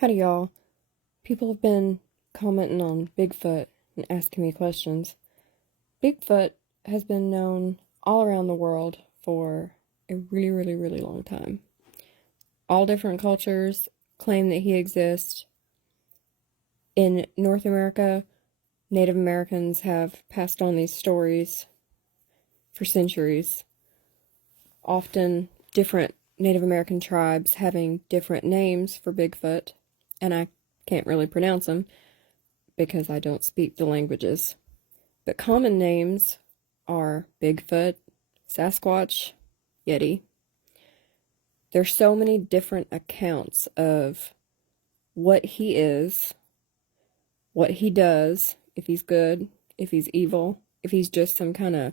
Howdy, y'all. People have been commenting on Bigfoot and asking me questions. Bigfoot has been known all around the world for a really, really, really long time. All different cultures claim that he exists. In North America, Native Americans have passed on these stories for centuries. Often different Native American tribes having different names for Bigfoot, and I can't really pronounce them because I don't speak the languages. But common names are Bigfoot, Sasquatch, Yeti. There's so many different accounts of what he is, what he does, if he's good, if he's evil, if he's just some kind of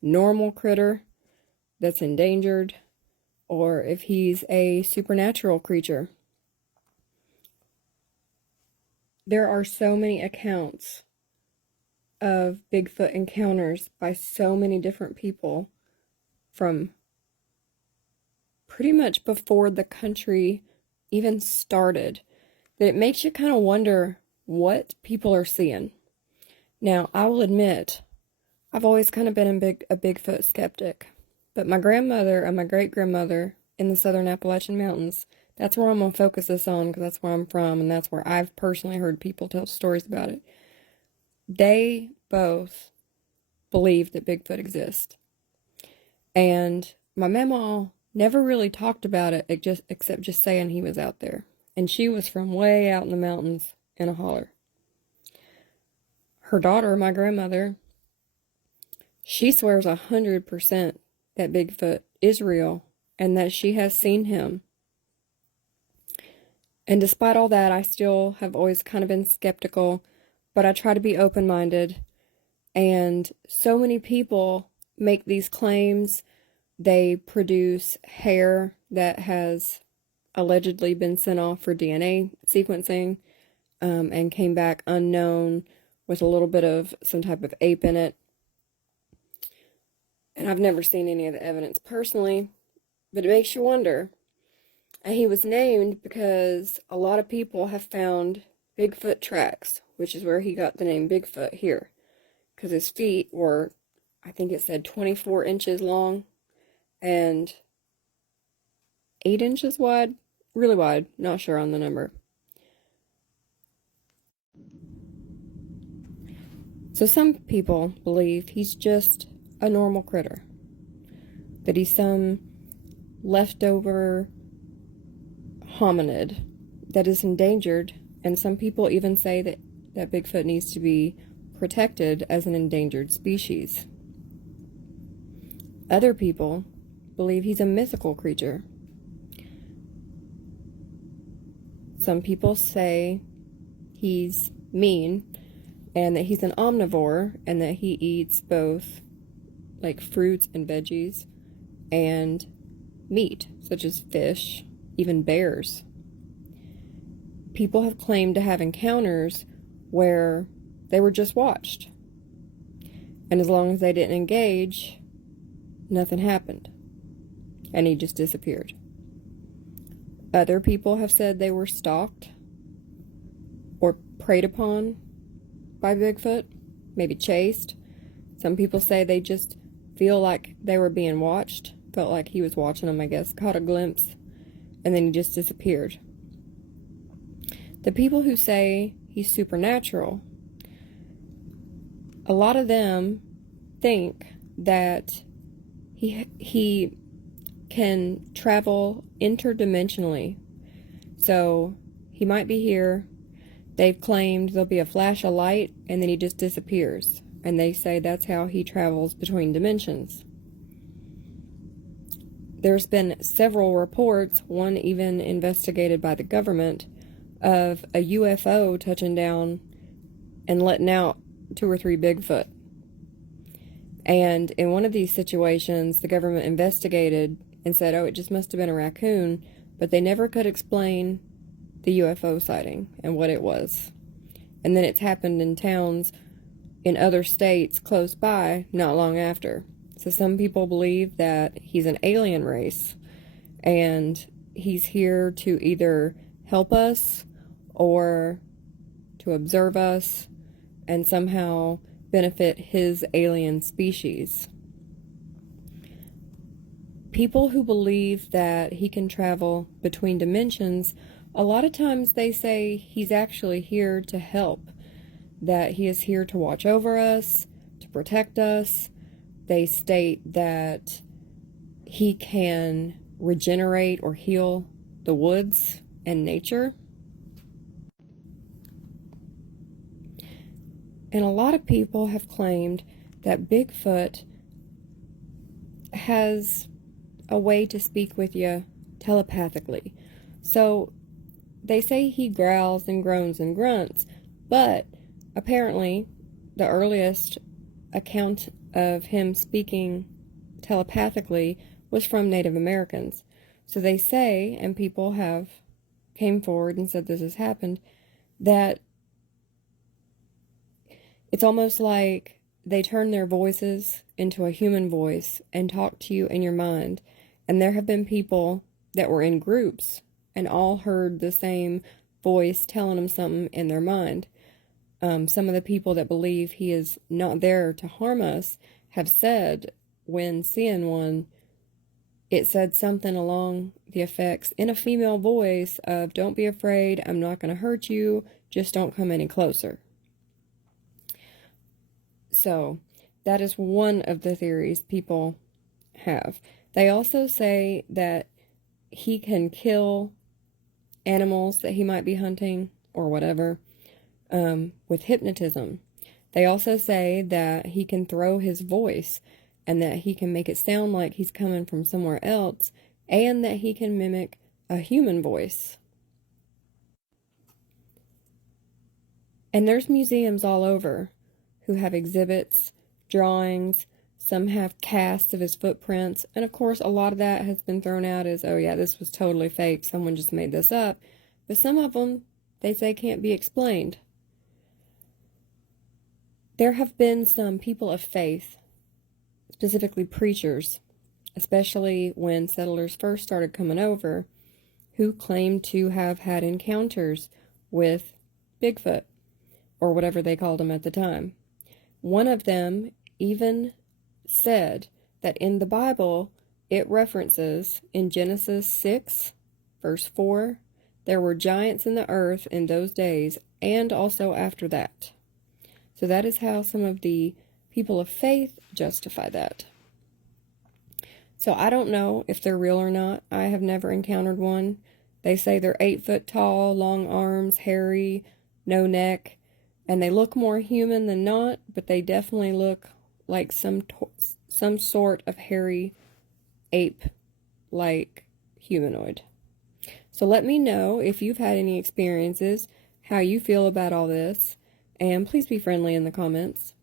normal critter that's endangered, or if he's a supernatural creature. There are so many accounts of Bigfoot encounters by so many different people from pretty much before the country even started that it makes you kind of wonder what people are seeing. Now, I will admit, I've always kind of been a Bigfoot skeptic, but my grandmother and my great-grandmother in the southern Appalachian Mountains, that's where I'm going to focus this on because that's where I'm from and that's where I've personally heard people tell stories about it. They both believe that Bigfoot exists. And my mama never really talked about it except just saying he was out there. And she was from way out in the mountains in a holler. Her daughter, my grandmother, she swears 100% that Bigfoot is real and that she has seen him. And despite all that, I still have always kind of been skeptical, but I try to be open-minded. And so many people make these claims. They produce hair that has allegedly been sent off for DNA sequencing and came back unknown with a little bit of some type of ape in it. And I've never seen any of the evidence personally, but it makes you wonder. And he was named because a lot of people have found Bigfoot tracks, which is where he got the name Bigfoot here. Because his feet were, I think it said 24 inches long and 8 inches wide. Really wide, not sure on the number. So some people believe he's just a normal critter. That he's some leftover hominid that is endangered, and some people even say that Bigfoot needs to be protected as an endangered species. Other people believe he's a mythical creature. Some people say he's mean and that he's an omnivore and that he eats both like fruits and veggies and meat, such as fish, even bears. People have claimed to have encounters where they were just watched. And as long as they didn't engage, nothing happened. And he just disappeared. Other people have said they were stalked or preyed upon by Bigfoot, maybe chased. Some people say they just feel like they were being watched, felt like he was watching them, I guess, caught a glimpse, and then he just disappeared. The people who say he's supernatural, a lot of them think that he can travel interdimensionally. So he might be here. They've claimed there'll be a flash of light and then he just disappears. And they say that's how he travels between dimensions. There's been several reports, one even investigated by the government, of a UFO touching down and letting out 2 or 3 Bigfoot. And in one of these situations, the government investigated and said, oh, it just must have been a raccoon, but they never could explain the UFO sighting and what it was. And then it's happened in towns in other states close by not long after. So some people believe that he's an alien race and he's here to either help us or to observe us and somehow benefit his alien species. People who believe that he can travel between dimensions, a lot of times they say he's actually here to help, that he is here to watch over us, to protect us. They state that he can regenerate or heal the woods and nature. And a lot of people have claimed that Bigfoot has a way to speak with you telepathically. So they say he growls and groans and grunts, but apparently the earliest account of him speaking telepathically was from Native Americans. So they say, and people have came forward and said this has happened, that it's almost like they turn their voices into a human voice and talk to you in your mind. And there have been people that were in groups and all heard the same voice telling them something in their mind. Some of the people that believe he is not there to harm us have said, when seeing one, it said something along the effects in a female voice of, "Don't be afraid, I'm not going to hurt you, just don't come any closer." So that is one of the theories people have. They also say that he can kill animals that he might be hunting or whatever with hypnotism. They also say that he can throw his voice and that he can make it sound like he's coming from somewhere else, and that he can mimic a human voice. And there's museums all over who have exhibits, drawings, some have casts of his footprints, and of course a lot of that has been thrown out as, oh yeah, this was totally fake, someone just made this up. But some of them, they say, can't be explained. There have been some people of faith, specifically preachers, especially when settlers first started coming over, who claimed to have had encounters with Bigfoot, or whatever they called him at the time. One of them even said that in the Bible, it references in Genesis 6, verse 4, there were giants in the earth in those days, and also after that. So that is how some of the people of faith justify that. So I don't know if they're real or not. I have never encountered one. They say they're 8 foot tall, long arms, hairy, no neck, and they look more human than not, but they definitely look like some sort of hairy ape-like humanoid. So let me know if you've had any experiences, how you feel about all this, and please be friendly in the comments.